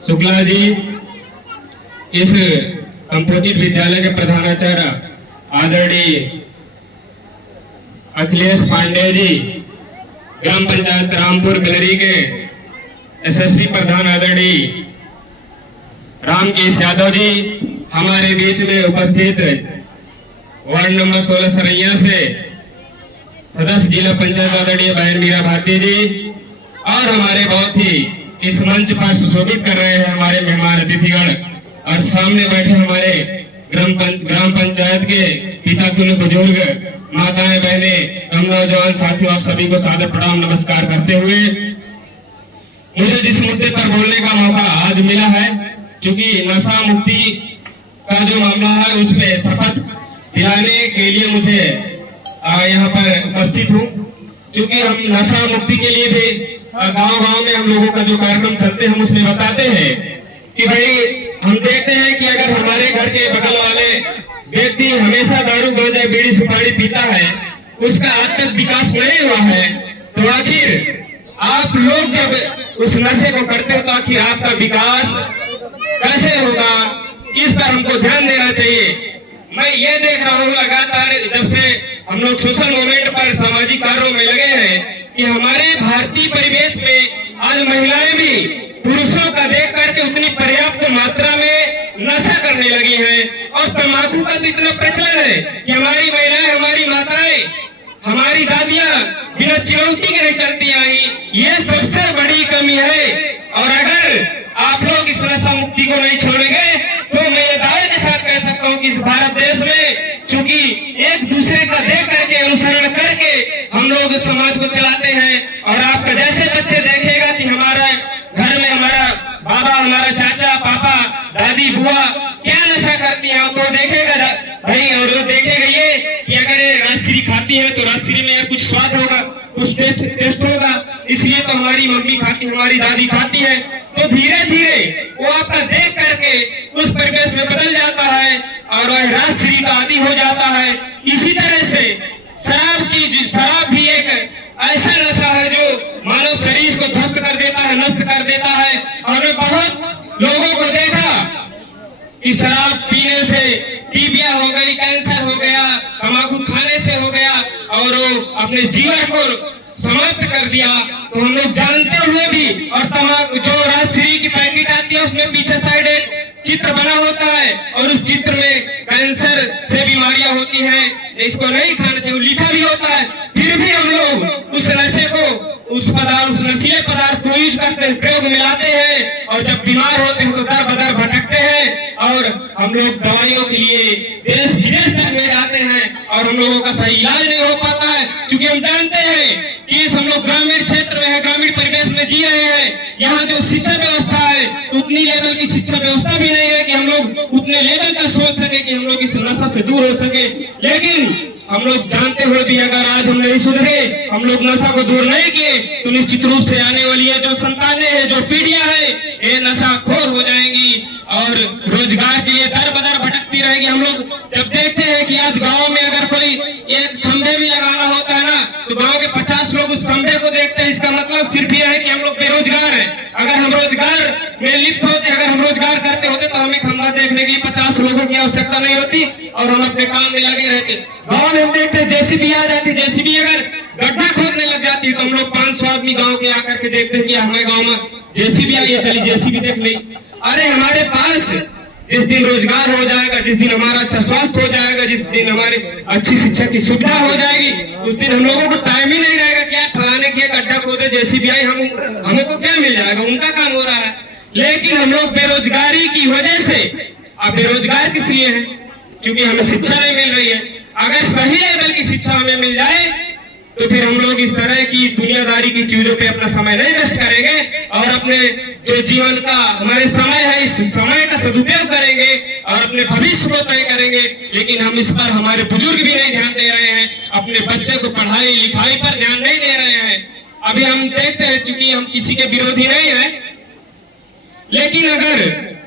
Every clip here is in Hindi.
शुक्ला जी, इस कंपोजिट विद्यालय के प्रधानाचार्य आदरणीय अखिलेश पांडे जी, ग्राम पंचायत रामपुर गलरी के एसएसपी प्रधान आदरणीय रामकेश यादव जी, हमारे बीच में उपस्थित वार्ड नंबर 16 सरैया से सदस्य जिला पंचायत आदरणीय बहन मीरा भारती जी, और हमारे बहुत ही इस मंच पर सुशोभित कर रहे हैं हमारे मेहमान अतिथिगण, और सामने बैठे हमारे ग्राम पंचायत के पिता तुल्य बुजुर्ग, माताएं, बहने, हम नौजवान साथियों, आप सभी को सादर प्रणाम नमस्कार करते हुए मुझे जिस मुद्दे पर बोलने का मौका आज मिला है, क्योंकि नशा मुक्ति का जो मामला है उसमें शपथ दिलाने के लिए मुझे यहाँ पर उपस्थित हूँ। क्योंकि हम नशा मुक्ति के लिए भी गांव-गांव में हम लोगों का जो कार्यक्रम चलते हैं हम उसमें बताते हैं कि भाई हम देखते हैं कि अगर हमारे घर के बगल वाले व्यक्ति हमेशा दारू गांजा बीड़ी सुपारी पीता है, उसका आज तक विकास नहीं हुआ है, तो आखिर आप लोग जब उस नशे को करते हो तो आखिर आपका विकास कैसे होगा, इस पर हमको ध्यान देना चाहिए। मैं ये देख रहा हूँ लगातार जब से हम लोग सोशल मूवमेंट पर सामाजिक कार्यों में लगे हैं कि हमारे भारतीय परिवेश में आज महिलाएं भी पुरुषों का देख करके उतनी पर्याप्त मात्रा में नशा करने लगी हैं, और तंबाकू का तो इतना प्रचलन है कि हमारी महिलाएं, हमारी माताएं, हमारी दादियां बिना चिमटी के नहीं चलती आई। ये सबसे बड़ी कमी है, और अगर आप लोग इस नशा मुक्ति को नहीं छोड़ेंगे तो मैं ये दावे के साथ कह सकता हूँ कि इस भारत देश में चूंकि एक दूसरे का देख करके अनुसरण करके हम लोग समाज को चलाते हैं, और आपका जैसे बच्चे देखेगा कि हमारा घर में हमारा बाबा, हमारा चाचा, पापा, दादी, बुआ क्या नशा करती है तो देखेगा भाई, और वो देखेगा ये कि अगर ये राजश्री खाती है तो राजश्री में कुछ स्वाद होगा, कुछ टेस्ट होगा, इसलिए तो हमारी मम्मी खाती, हमारी दादी खाती है। तो धीरे धीरे वो आपका देख करके उस परिवेश में बदल जाता है और वह राजश्री का आदी हो जाता है। इसी तरह से शराब भी एक ऐसा नशा है जो मानव शरीर को ध्वस्त कर देता है, नष्ट कर देता है। और मैं बहुत लोगों को देखा कि शराब पीने से टीबिया हो गई, कैंसर हो गया, तंबाकू खाने से हो गया, और वो अपने जीवन को समाप्त कर दिया। तो हम लोग जानते हुए भी, और तंबाकू जो राजश्री की पैकेट आती है उसमें पीछे साइड एक चित्र बना होता है, और उस चित्र में कैंसर से बीमारियां होती हैं, इसको नहीं खाना चाहिए, लिखा भी होता है। फिर भी हम लोग उस नशे को, उस नशीले पदार्थ को यूज करते हैं, प्रयोग में लाते हैं, और जब बीमार होते हैं तो दर बदर भटकते हैं, और हम लोग दवाइयों के लिए देश विदेश तक में जाते हैं, और हम लोगों का सही इलाज नहीं हो पाता है। क्योंकि हम जानते हैं कि हम लोग ग्रामीण क्षेत्र में है, ग्रामीण परिवेश में जी रहे हैं, यहाँ जो शिक्षा व्यवस्था है उतनी लेवल की शिक्षा व्यवस्था भी नहीं है कि हम लोग उतने लेवल का सोच सके कि हम लोग इस नशा से दूर हो सके। लेकिन हम लोग जानते हुए भी अगर आज हम नहीं सुधरे, हम लोग नशा को दूर नहीं किए, तो निश्चित रूप से आने वाली है जो संतानें हैं, जो पीढ़ियां हैं, ये नशाखोर हो जाएंगी और रोजगार के लिए दर बदर भटकती रहेगी। हम लोग जब देखते हैं कि आज गांव में अगर कोई एक खंभे भी लगाना होता है ना, तो गांव के 50 लोग उस खंभे को देखते हैं। इसका मतलब सिर्फ यह है कि हम लोग बेरोजगार हैं। अगर हम रोजगार में लिप्त होते, अगर हम रोजगार करते होते तो हमें खंभा देखने के लिए 50 लोगों की आवश्यकता नहीं होती, और हम अपने काम में लगे रहते। गाँव में हम देखते हैं जेसीबी आ जाती, जेसीबी अगर गड्ढा खोदने लग जाती है तो हम लोग 500 आदमी गाँव के आकर के देखते हैं कि हमारे गाँव में जेसीबी आई है, चलिए जेसीबी देख ली। अरे हमारे पास जिस दिन रोजगार हो जाएगा, जिस दिन हमारा अच्छा स्वास्थ्य हो जाएगा, जिस दिन हमारी अच्छी शिक्षा की सुविधा हो जाएगी, उस दिन हम लोगों को टाइम ही नहीं रहेगा क्या फलाने के गड्ढा खोदे, जेसीबी आई, हमको क्या मिल जाएगा, उनका काम हो रहा है। लेकिन हम लोग बेरोजगारी की वजह से, अब बेरोजगार किस लिए है? क्योंकि हमें शिक्षा नहीं मिल रही है। अगर सही लेवल की शिक्षा हमें मिल जाए तो फिर हम लोग इस तरह की दुनियादारी की चीजों पे अपना समय नहीं नष्ट करेंगे, और अपने जो जीवन का हमारे समय है इस समय का सदुपयोग करेंगे और अपने भविष्य को तय करेंगे। लेकिन हम इस पर, हमारे बुजुर्ग भी नहीं ध्यान दे रहे हैं, अपने बच्चे को पढ़ाई लिखाई पर ध्यान नहीं दे रहे हैं। अभी हम देखते हैं, चूंकि हम किसी के विरोधी नहीं है, लेकिन अगर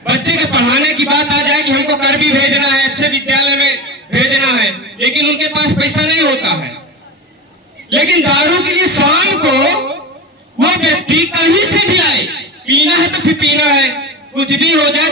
बच्चे के पढ़ाने की बात आ जाए कि हमको करबी भेजना है, अच्छे विद्यालय में भेजना है, लेकिन उनके पास पैसा नहीं होता है, लेकिन दारू के लिए शाम को वो व्यक्ति कहीं से भी आए, पीना है तो फिर पीना है, कुछ भी हो जाए